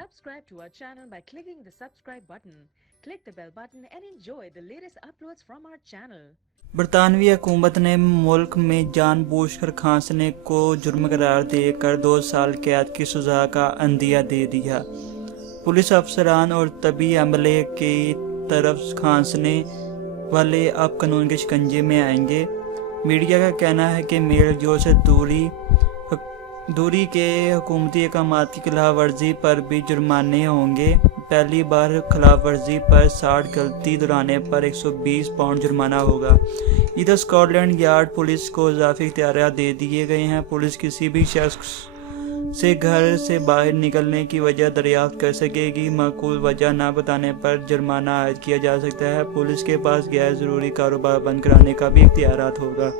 Subscribe to our channel by clicking the subscribe button. Click the bell button and enjoy the latest uploads from our channel. बरतानवी हुकूमत ने मुल्क में जानबूझकर खांसने को जुर्म करार देकर 2 साल कैद की सज़ा का अंदिया दे दिया। पुलिस अफसरान और तबी अमले की तरफ खांसने वाले अब कानून के शिकंजे में आएंगे। मीडिया का कहना है कि मेल जोल से दूरी के हुकूमती अहकामात की खिलाफ वर्जी पर भी जुर्माने होंगे। पहली बार खिलाफ वर्जी पर 60 गलती दोहराने पर 120 पाउंड जुर्माना होगा। इधर स्कॉटलैंड यार्ड पुलिस को इजाफी इख्तियारात दे दिए गए हैं। पुलिस किसी भी शख्स से घर से बाहर निकलने की वजह दरियाफ्त कर सकेगी। माकूल वजह न बताने पर जुर्माना आयद किया जा सकता है। पुलिस के पास गैर ज़रूरी कारोबार बंद कराने का भी इख्तियारात होगा।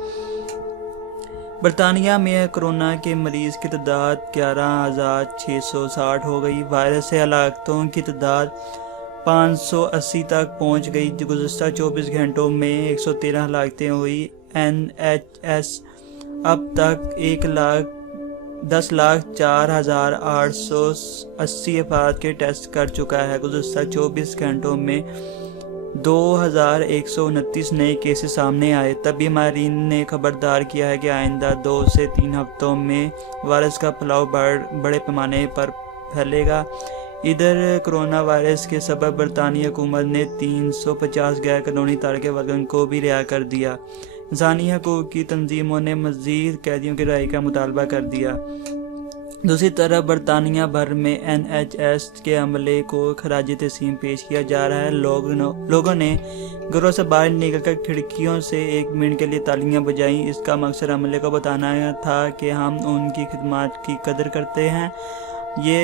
बरतानिया में कोरोना के मरीज़ की तादाद 11,660 हो गई। वायरस से हलाकतों की तादाद 580 तक पहुंच गई। गुज़श्ता 24 घंटों में 113 हलाकतें हुई। NHS अब तक 10,04,880 अफराद के टेस्ट कर चुका है। गुज़श्ता 24 घंटों में 2,129 नए केसेस सामने आए। तभी माहिरीन ने खबरदार किया है कि आइंदा 2 से 3 हफ्तों में वायरस का फैलाव बड़े पैमाने पर फैलेगा। इधर कोरोना वायरस के सबब बरतानी हुकूमत ने 350 गैर कानूनी तारके वतन को भी रिहा कर दिया। इंसानी हकूक़ की तंजीमों ने मज़ीद कैदियों की रिहाई का मुतालबा कर दिया। दूसरी तरफ बरतानिया भर में NHS के अमले को खराज तहसीन पेश किया जा रहा है। लोगों ने घरों से बाहर निकलकर खिड़कियों से 1 मिनट के लिए तालियां बजाईं। इसका मकसद अमले को बताना था कि हम उनकी खिदमत की कदर करते हैं। ये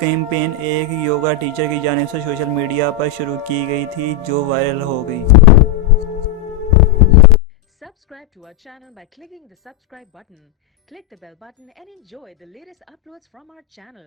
कैंपेन एक योगा टीचर की जानिब से सोशल मीडिया पर शुरू की गई थी, जो वायरल हो गई। Subscribe to our channel by clicking the subscribe button. Click the bell button and enjoy the latest uploads from our channel.